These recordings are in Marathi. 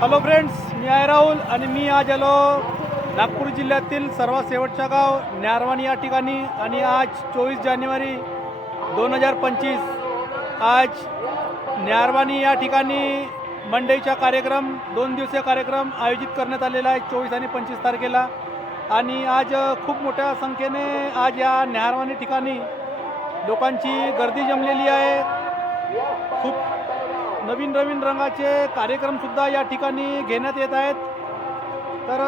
हॅलो फ्रेंड्स मी आहे राहुल आणि मी आज आलो नागपूर जिल्ह्यातील सर्वात शेवटच्या गाव न्यारवाणी या ठिकाणी. आणि आज चोवीस जानेवारी दोन हजार पंचवीस. आज न्यारवाणी या ठिकाणी मंडईचा कार्यक्रम दोन दिवसीय कार्यक्रम आयोजित करण्यात आलेला आहे चोवीस आणि पंचवीस तारखेला. आणि आज खूप मोठ्या संख्येने आज या न्यारवाणी ठिकाणी लोकांची गर्दी जमलेली आहे. खूप नवीन नवीन रंगाचे कार्यक्रमसुद्धा या ठिकाणी घेण्यात येत आहेत. तर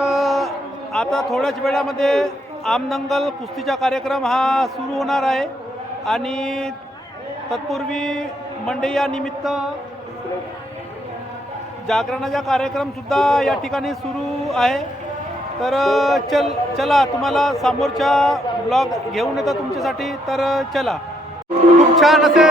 आता थोड्याच वेळामध्ये आमदंगल कुस्तीचा कार्यक्रम हा सुरू होणार आहे आणि तत्पूर्वी मंडईयानिमित्त या निमित्त जागरणाचा कार्यक्रमसुद्धा या ठिकाणी सुरू आहे. तर चल चला तुम्हाला समोरच्या ब्लॉग घेऊन येतो तुमच्यासाठी. तर चला. खूप छान असे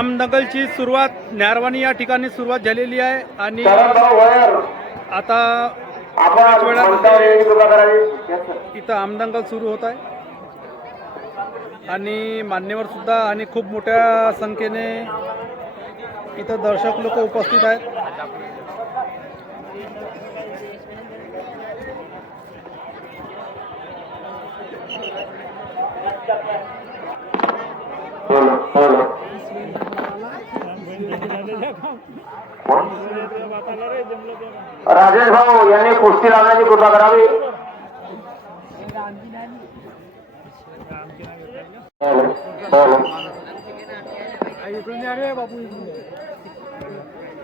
आमनगलची सुरुवात न्यारवाणी या ठिकाणी सुरुवात झालेली आहे आणि आता इथं आमदंगल सुरू होत आहे. आणि मान्यवर सुद्धा आणि खूप मोठ्या संख्येने इथं दर्शक लोक उपस्थित आहेत. राजेश भाऊ यांनी कुस्ती लावण्याची कृपा करावी.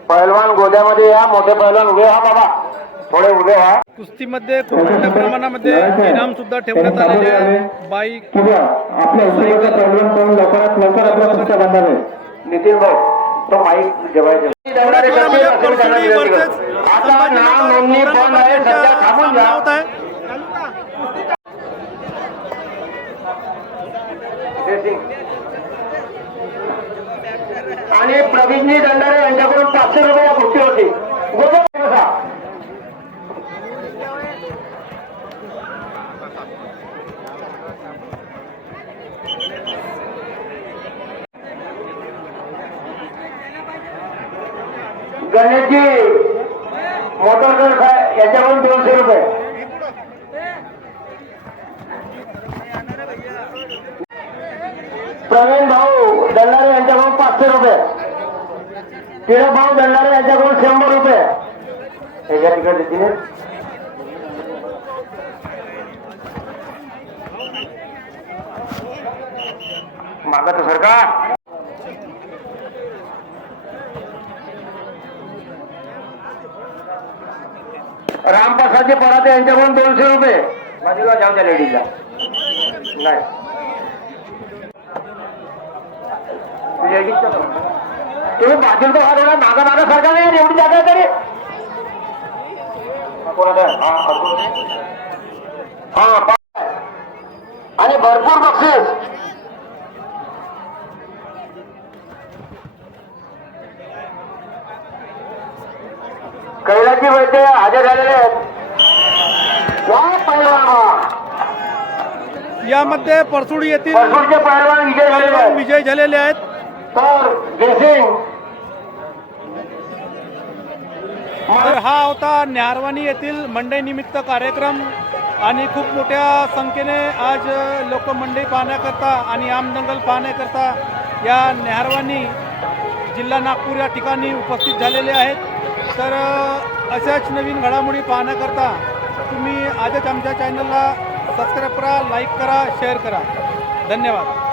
पहिलवान गोद्यामध्ये या मोठे पहिलवान उभे व्हा बाबा. थोडे उभे व्हा कुस्तीमध्ये खूप मोठ्या प्रमाणामध्ये इनाम सुद्धा ठेवण्यात आलेले आहे बाईक आपल्या लवकरात लवकर आपल्या नितीन भाऊ. तो माईक जेवायचे. आता नाव नोंदणी बंद आहे सध्या थांबून घ्या होत आहे? आणि प्रवीणजी दंडारे यांच्याकडून पाचशे रुपये कुस्ती होती गोपा कसा गणेशजी मोटरसायकल याच्यावरून दोनशे रुपये. प्रवीण भाऊ दंडारे यांच्याकडून पाचशे रुपये. टिळक भाऊ दंडारे यांच्याकडून शंभर रुपये. याच्या तिकडे तिने मागत सरकार. रामप्रसादजी पराते यांच्याकडून दोनशे रुपये बाजूला जाऊ द्या लेडीजला नाही तुम्ही बाजूला तर वाढवला मागा मागा सारखा नाही एवढी जागा आहे तरी कोणाचा? हा, कैलाची वैद्य हजर झालेले आहेत. यामध्ये परसुडी येथील पैलवान विजय झालेले आहेत. विजय झालेले आहेत. तर जयसिंग हा होता न्यारवाणी येथील मंडई निमित्त कार्यक्रम. आणि खूप मोठ्या संख्येने आज लोक मंडई पाहण्याकरता आणि आमदंगल पाहण्याकरता या न्यारवाणी जिल्हा नागपूर या ठिकाणी उपस्थित झालेले आहेत. तर अशाच नवीन घडामोडी पाहण्याकरता तुम्ही आजच आमच्या चॅनलला सबस्क्राईब करा लाईक करा शेअर करा. धन्यवाद.